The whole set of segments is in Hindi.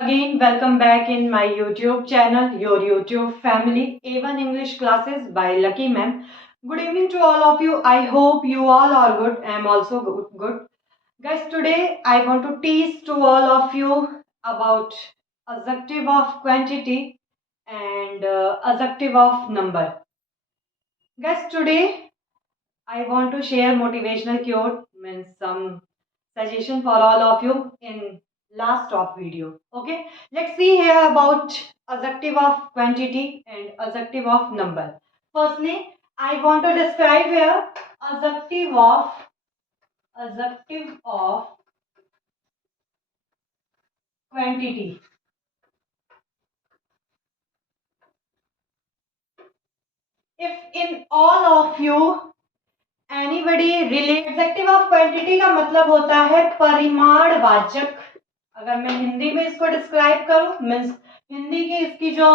Again, welcome back in my YouTube channel, your YouTube family, A1 English classes by Lucky Ma'am. Good evening to all of you. I hope you all are good. I am also good. Guys, today I want to teach to all of you about adjective of quantity and adjective of number. Guys, today I want to share motivational quote, means some suggestion for all of you in last of video. Okay, let's see here about adjective of quantity and adjective of number. Firstly, I want to describe here adjective of quantity. If in all of you anybody relate, adjective of quantity का मतलब होता है परिमाणवाचक। अगर मैं हिंदी में इसको डिस्क्राइब करूं, मीन्स हिंदी की इसकी जो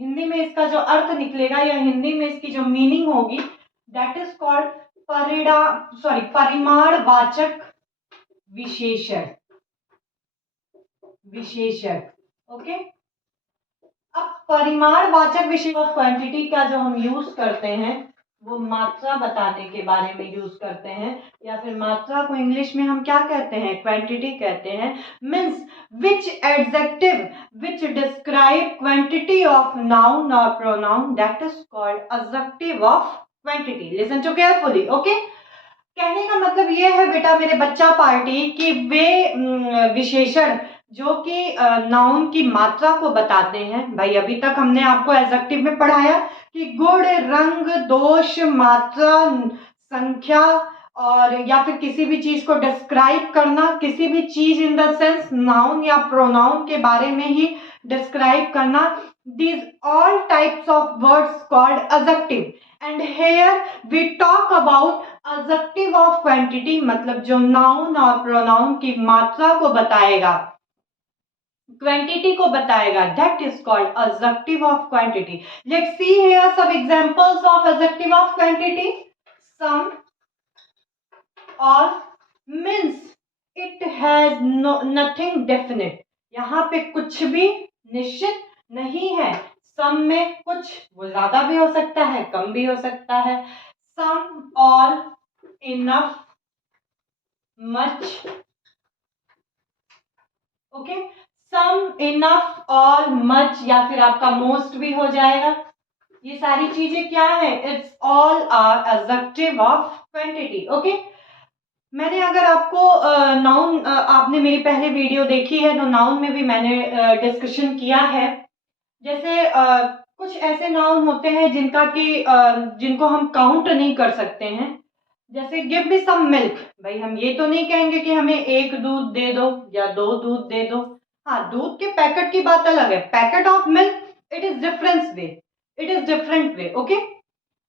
हिंदी में इसका जो अर्थ निकलेगा या हिंदी में इसकी जो मीनिंग होगी, दैट इज कॉल्ड परिमाणवाचक विशेषण। ओके, अब परिमाणवाचक विशेषण ऑफ क्वांटिटी का जो हम यूज करते हैं वो मात्रा बताने के बारे में यूज करते हैं, या फिर मात्रा को इंग्लिश में हम क्या कहते हैं, क्वांटिटी कहते हैं। Means which adjective which describe quantity of noun और pronoun, that is called adjective of quantity. Listen to carefully. Okay, कहने का मतलब ये है बेटा मेरे बच्चा पार्टी कि वे विशेषण जो कि नाउन की मात्रा को बताते हैं। भाई अभी तक हमने आपको एडजेक्टिव में पढ़ाया कि गुण, रंग, दोष, मात्रा, संख्या और या फिर किसी भी चीज को डिस्क्राइब करना, किसी भी चीज इन द सेंस नाउन या प्रोनाउन के बारे में ही डिस्क्राइब करना। These all types of words called adjective, and here we talk about adjective of quantity, मतलब जो नाउन और प्रोनाउन की मात्रा को बताएगा, क्वांटिटी को बताएगा, that is called adjective of quantity. Let's see here some examples of adjective of quantity. Some or means it has nothing definite. यहाँ पे कुछ भी निश्चित नहीं है। सम में कुछ वो ज्यादा भी हो सकता है, कम भी हो सकता है। सम, ऑल, इनफ, मच। ओके, सम, इनफ, ऑल, मच या फिर आपका मोस्ट भी हो जाएगा। ये सारी चीजें क्या है? It's all are adjective of quantity. Okay, मैंने अगर आपको नाउन, आपने मेरी पहले वीडियो देखी है तो नाउन में भी मैंने डिस्कशन किया है। जैसे कुछ ऐसे नाउन होते हैं जिनको हम काउंट नहीं कर सकते हैं। जैसे गिव मी सम मिल्क, भाई हम ये तो नहीं कहेंगे कि हमें एक दूध दे दो या दो दूध दे दो। हाँ, दूध के पैकेट की बात अलग है। Packet of milk it is different way. Okay,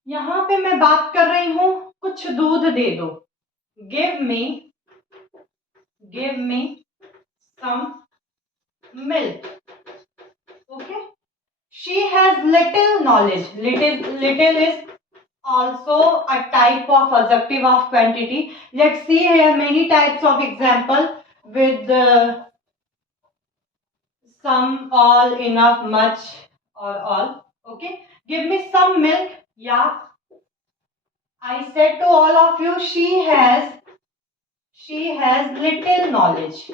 यहाँ पे मैं बात कर रही हूँ कुछ दूध दे दो। Give me some milk. Okay, she has little knowledge. Little is also a type of adjective of quantity. Let's see here many types of example with some, all, enough, much or all. Okay, give me some milk. Yeah, I said to all of you, she has little knowledge.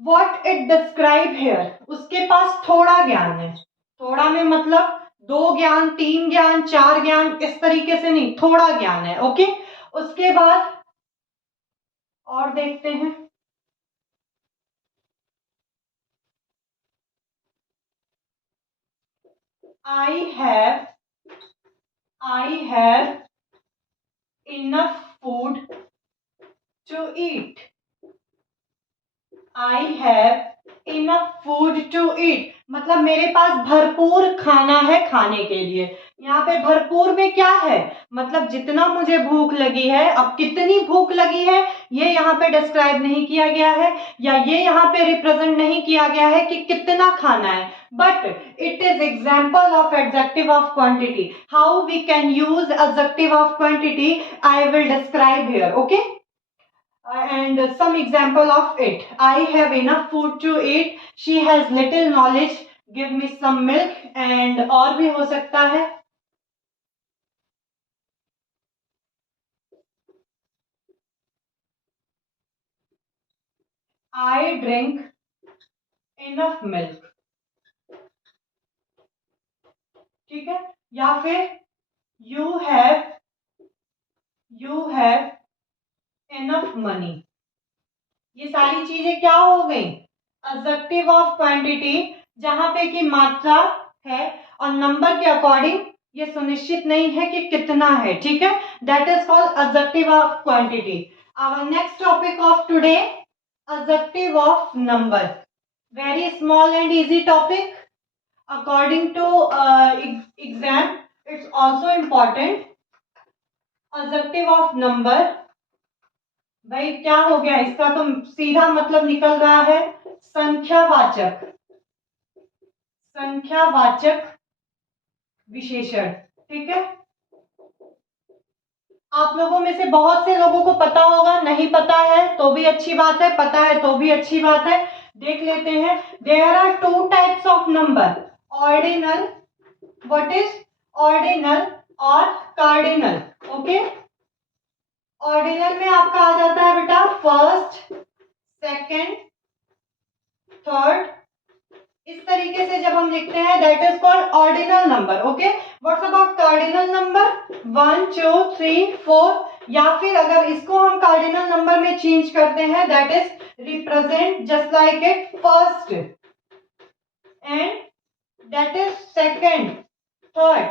What it describe here, उसके पास थोड़ा ज्ञान है। थोड़ा में मतलब 2 ज्ञान, 3 ज्ञान, 4 ज्ञान, इस तरीके से नहीं, थोड़ा ज्ञान है। ओके, उसके बाद और देखते हैं। I have enough food to eat. I have enough food to eat, मतलब मेरे पास भरपूर खाना है खाने के लिए। यहाँ पे भरपूर में क्या है, मतलब जितना मुझे भूख लगी है, अब कितनी भूख लगी है ये यहाँ पे डिस्क्राइब नहीं किया गया है, या ये यहाँ पे रिप्रेजेंट नहीं किया गया है कि कितना खाना है, but it is example of adjective of quantity. How we can use adjective of quantity I will describe here. Okay, and some example of it. I have enough food to eat. She has little knowledge. Give me some milk. And और भी हो सकता है. I drink enough milk. ठीक है, या फिर you have enough money. ये सारी चीजें क्या हो गई, एडजेक्टिव ऑफ क्वांटिटी, जहां पे की मात्रा है और नंबर के अकॉर्डिंग ये सुनिश्चित नहीं है कि कितना है. ठीक है, that is called adjective of quantity. Our next topic of today, adjective of number. Very small and easy topic. According to exam it's also important. Adjective of number, भाई क्या हो गया, इसका तो सीधा मतलब निकल रहा है संख्यावाचक, संख्यावाचक विशेषण. ठीक है, आप लोगों में से बहुत से लोगों को पता होगा, नहीं पता है तो भी अच्छी बात है, पता है तो भी अच्छी बात है. देख लेते हैं. There are two types of number, ordinal, what is ordinal और कार्डिनल. ओके, ऑर्डिनल में आपका आ जाता है बेटा फर्स्ट, सेकंड, थर्ड. इस तरीके से जब हम लिखते हैं that is called ordinal number. Okay, what's about cardinal number, 1 2 3 4. या फिर अगर इसको हम कार्डिनल नंबर में चेंज करते हैं that is represent just like it first and that is second, third.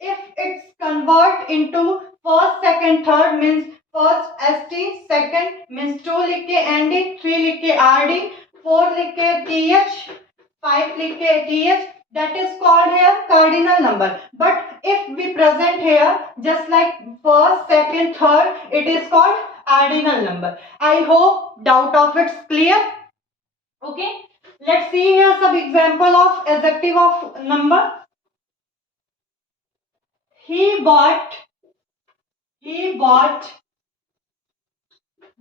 If it's convert into first second third means first ST, second means 2 लिख के ND, 3 लिख के RD, 4 लिख के TH, 5 लिख के TH. That is called here cardinal number. But if we present here just like first, second, third, it is called ordinal number. I hope doubt of it's clear. Okay, let's see here some example of adjective of number. He bought.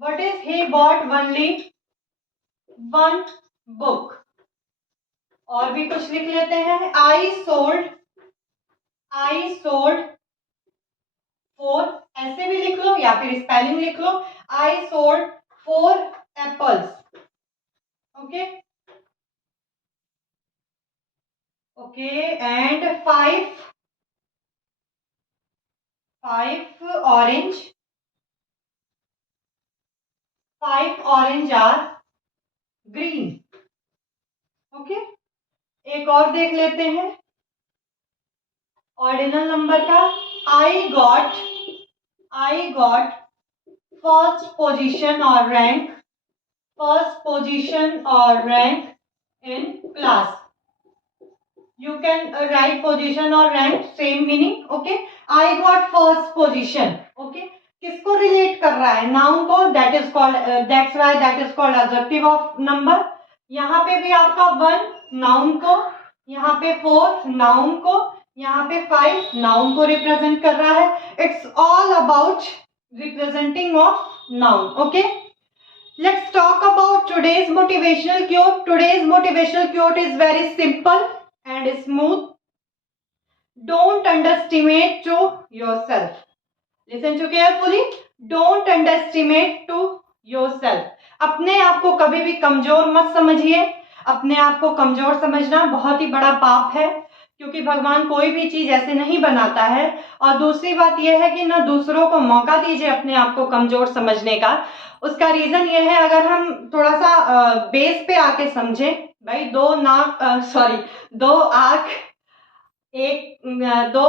What is he bought? Only one book. और भी कुछ लिख लेते हैं. I sold 4, ऐसे भी लिख लो या फिर स्पेलिंग लिख लो. I sold 4 apples. Okay, and 5 orange. 5 orange are green. Okay, एक और देख लेते हैं ऑर्डिनल नंबर का. I got first position or rank in class. You can write position or rank, same meaning. Okay, I got first position. Okay, किसको रिलेट कर रहा है, नाउन को. That is called, that's why that is called adjective of number. यहाँ पे भी आपका 1 नाउन को, यहाँ पे 4 नाउन को, यहाँ पे 5 नाउन को रिप्रेजेंट कर रहा है. It's all about representing of noun. Okay, let's talk about today's motivational quote. Today's motivational quote is very simple and smooth. Don't underestimate to yourself. Listen to carefully. Don't underestimate to yourself. अपने आप को कभी भी कमजोर मत समझिए. अपने आप को कमजोर समझना बहुत ही बड़ा पाप है, क्योंकि भगवान कोई भी चीज ऐसे नहीं बनाता है. और दूसरी बात यह है कि ना दूसरों को मौका दीजिए अपने आप को कमजोर समझने का. उसका रीजन यह है, अगर हम थोड़ा सा बेस पे आके समझें, भाई दो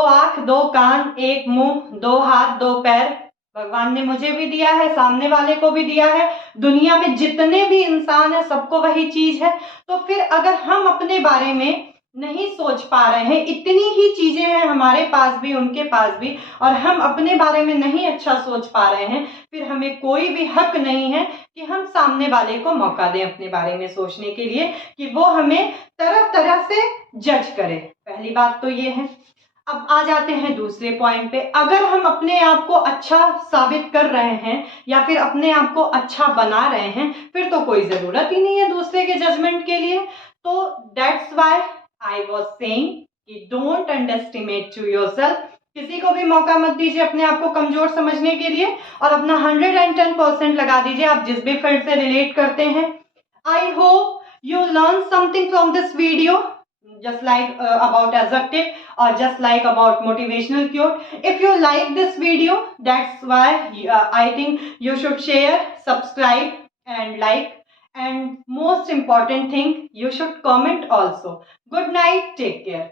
आंख, दो कान, एक मुंह, 2 हाथ, 2 पैर भगवान ने मुझे भी दिया है, सामने वाले को भी दिया है. दुनिया में जितने भी इंसान है सबको वही चीज है. तो फिर अगर हम अपने बारे में नहीं सोच पा रहे हैं, इतनी ही चीजें हैं हमारे पास भी उनके पास भी, और हम अपने बारे में नहीं अच्छा सोच पा रहे हैं, फिर हमें कोई भी हक नहीं है कि हम सामने वाले को मौका दें अपने बारे में सोचने के लिए, कि वो हमें तरह तरह से जज करे। पहली बात तो ये है। अब आ जाते हैं दूसरे पॉइंट पे। अगर हम अपने आप को अच्छा साबित कर रहे हैं या फिर अपने आप को अच्छा बना रहे हैं, फिर तो कोई जरूरत ही नहीं है दूसरे के जजमेंट के लिए। तो that's why I was saying कि डोंट अंडरएस्टिमेट टू योरसेल्फ। किसी को भी मौका मत दीजिए अपने आप को कमजोर समझने के लिए, और अपना 110% लगा दीजिए आप जिस भी फील्ड से रिलेट करते हैं। I hope you learn something from this video, just like about assertive, or just like about motivational quote. If you like this video, that's why I think you should share, subscribe and like, and most important thing, you should comment also. Good night, take care.